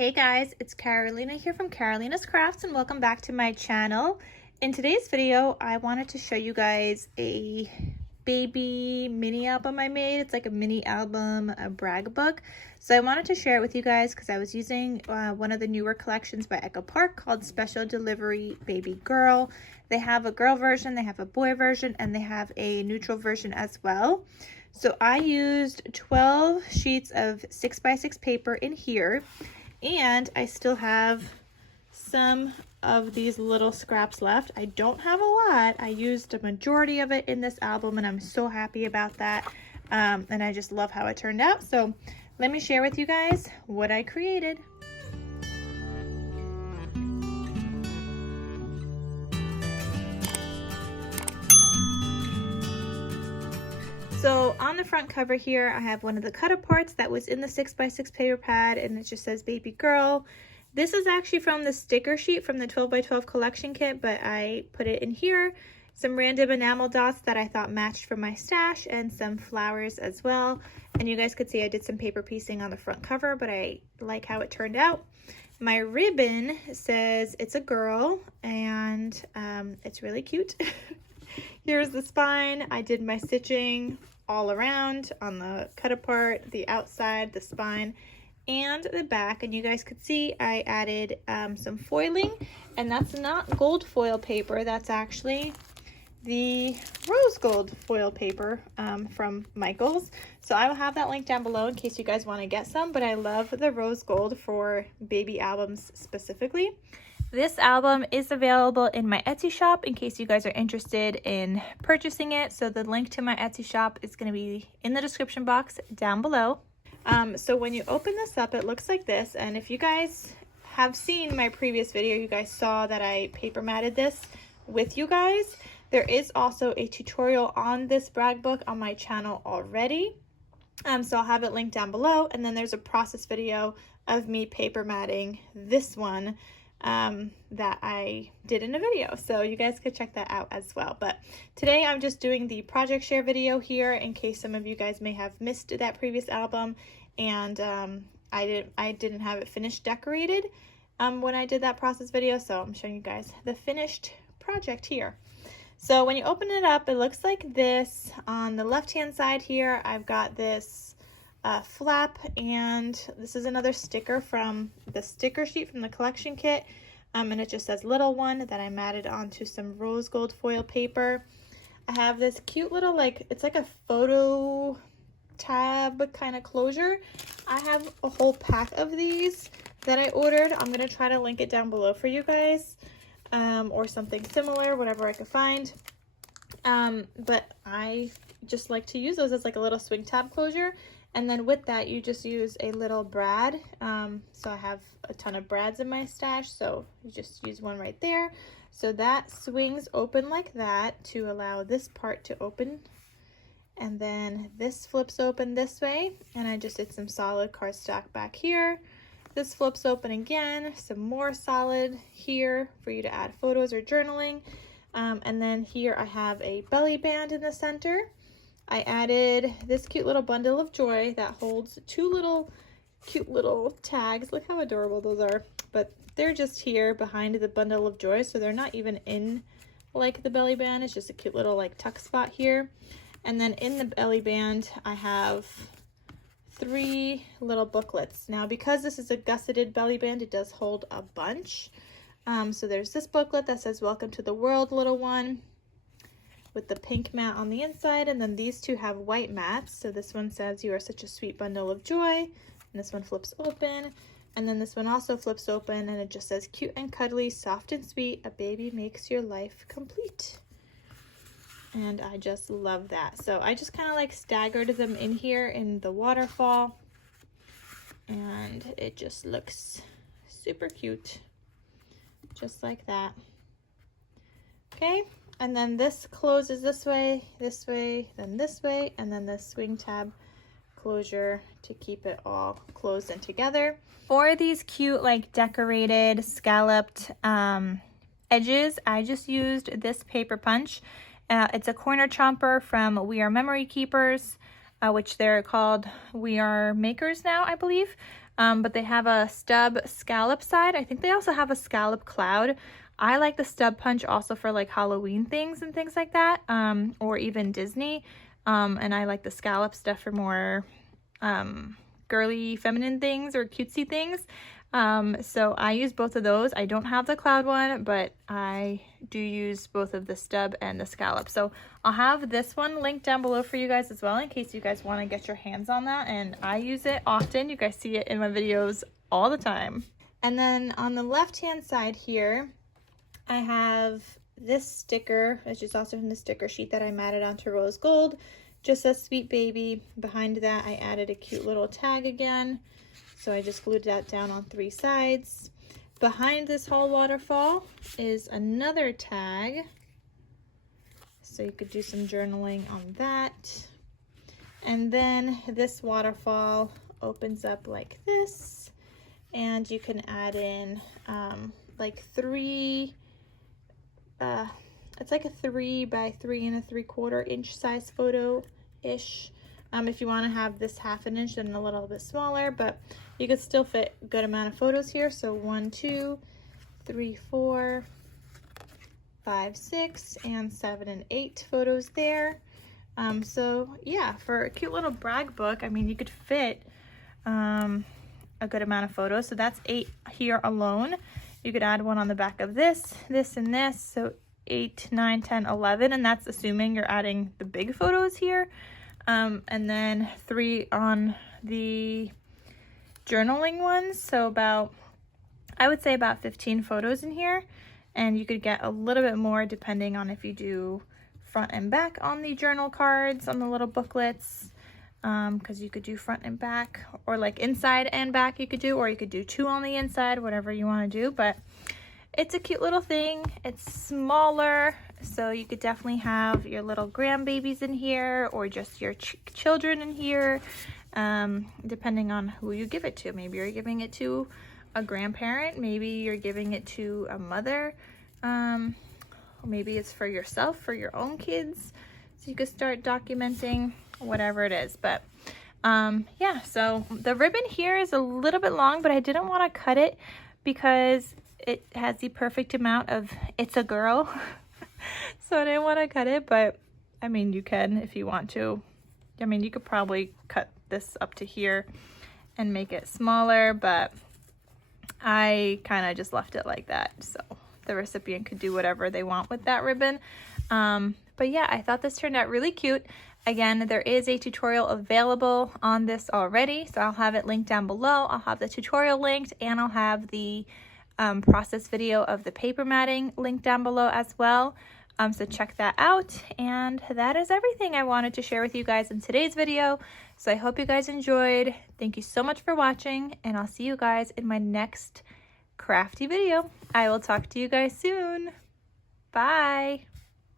Hey guys, it's Carolina here from KarolinasKrafts and welcome back to my channel. In today's video, I wanted to show you guys a baby mini album I made. It's like a mini album, a brag book. So I wanted to share it with you guys because I was using one of the newer collections by Echo Park called Special Delivery Baby Girl. They have a girl version, they have a boy version, and they have a neutral version as well. So I used 12 sheets of 6x6 paper in here. And I still have some of these little scraps left. I don't have a lot. I used a majority of it in this album and I'm so happy about that. And I just love how it turned out. So let me share with you guys what I created. So on the front cover here, I have one of the cut aparts that was in the 6x6 paper pad and it just says baby girl. This is actually from the sticker sheet from the 12x12 collection kit, but I put it in here. Some random enamel dots that I thought matched for my stash and some flowers as well. And you guys could see I did some paper piecing on the front cover, but I like how it turned out. My ribbon says it's a girl and it's really cute. Here's the spine. I did my stitching all around on the cut apart, the outside, the spine, and the back. And you guys could see I added some foiling, and that's not gold foil paper. That's actually the rose gold foil paper from Michaels. So I will have that link down below in case you guys want to get some, but I love the rose gold for baby albums specifically. This album is available in my Etsy shop in case you guys are interested in purchasing it. So the link to my Etsy shop is going to be in the description box down below. So when you open this up, it looks like this. And if you guys have seen my previous video, you guys saw that I paper matted this with you guys. There is also a tutorial on this brag book on my channel already. So I'll have it linked down below. And then there's a process video of me paper matting this one that I did in a video, so you guys could check that out as well. But today I'm just doing the project share video here in case some of you guys may have missed that previous album, and I didn't have it finished decorated when I did that process video, so I'm showing you guys the finished project here. So when you open it up, it looks like this. On the left hand side here, I've got this flap, and this is another sticker from the sticker sheet from the collection kit, and it just says little one that I matted onto some rose gold foil paper. I have this cute little, like, it's like a photo tab kind of closure. I have a whole pack of these that I ordered. I'm gonna try to link it down below for you guys, or something similar, whatever I could find. But I just like to use those as like a little swing tab closure. And then with that, you just use a little brad. So I have a ton of brads in my stash, so you just use one right there. So that swings open like that to allow this part to open. And then this flips open this way. And I just did some solid cardstock back here. This flips open again, some more solid here for you to add photos or journaling. And then here I have a belly band in the center. I added this cute little bundle of joy that holds two little cute little tags. Look how adorable those are. But they're just here behind the bundle of joy, so they're not even in like the belly band. It's just a cute little like tuck spot here. And then in the belly band, I have 3 little booklets. Now, because this is a gusseted belly band, it does hold a bunch. So there's this booklet that says welcome to the world, little one, with the pink mat on the inside, and then these two have white mats. So this one says you are such a sweet bundle of joy, and this one flips open, and then this one also flips open, and it just says cute and cuddly, soft and sweet, a baby makes your life complete. And I just love that. So I just kind of like staggered them in here in the waterfall, and it just looks super cute, just like that. Okay. And then this closes this way, then this way, and then this swing tab closure to keep it all closed and together. For these cute, like, decorated, scalloped edges, I just used this paper punch. It's a corner chomper from We Are Memory Keepers, which they're called We Are Makers now, I believe. but they have a stub scallop side. I think they also have a scallop cloud. I like the stub punch also for like Halloween things and things like that, or even Disney. And I like the scallop stuff for more girly feminine things or cutesy things. So I use both of those. I don't have the cloud one, but I do use both of the stub and the scallop. So I'll have this one linked down below for you guys as well, in case you guys want to get your hands on that. And I use it often. You guys see it in my videos all the time. And then on the left hand side here, I have this sticker, which is also from the sticker sheet that I matted onto rose gold. Just says Sweet Baby. Behind that, I added a cute little tag again. So I just glued that down on 3 sides. Behind this whole waterfall is another tag. So you could do some journaling on that. And then this waterfall opens up like this. And you can add in like 3, it's like a 3 by 3 3/4 inch size photo-ish. If you want to have this 1/2 inch, then a little bit smaller, but you could still fit a good amount of photos here. So 1, 2, 3, 4, 5, 6, and 7 and 8 photos there. So yeah, for a cute little brag book, I mean, you could fit a good amount of photos. So that's 8 here alone. You could add one on the back of this, this, and this. So 8, 9, 10, 11, and that's assuming you're adding the big photos here. And then 3 on the journaling ones. So about, I would say about 15 photos in here. And you could get a little bit more depending on if you do front and back on the journal cards, on the little booklets. Because you could do front and back, or like inside and back you could do, or you could do 2 on the inside, whatever you want to do. But it's a cute little thing. It's smaller, so you could definitely have your little grandbabies in here, or just your children in here, depending on who you give it to. Maybe you're giving it to a grandparent, maybe you're giving it to a mother, or maybe it's for yourself, for your own kids. So you could start documenting whatever it is. But yeah, so the ribbon here is a little bit long, but I didn't want to cut it because it has the perfect amount of "it's a girl." So I didn't want to cut it, but I mean, you can if you want to. I mean, you could probably cut this up to here and make it smaller, but I kind of just left it like that, so the recipient could do whatever they want with that ribbon. But yeah, I thought this turned out really cute. Again, there is a tutorial available on this already, so I'll have it linked down below. I'll have the tutorial linked, and I'll have the process video of the paper matting linked down below as well. So check that out. And that is everything I wanted to share with you guys in today's video. So I hope you guys enjoyed. Thank you so much for watching, and I'll see you guys in my next crafty video. I will talk to you guys soon. Bye.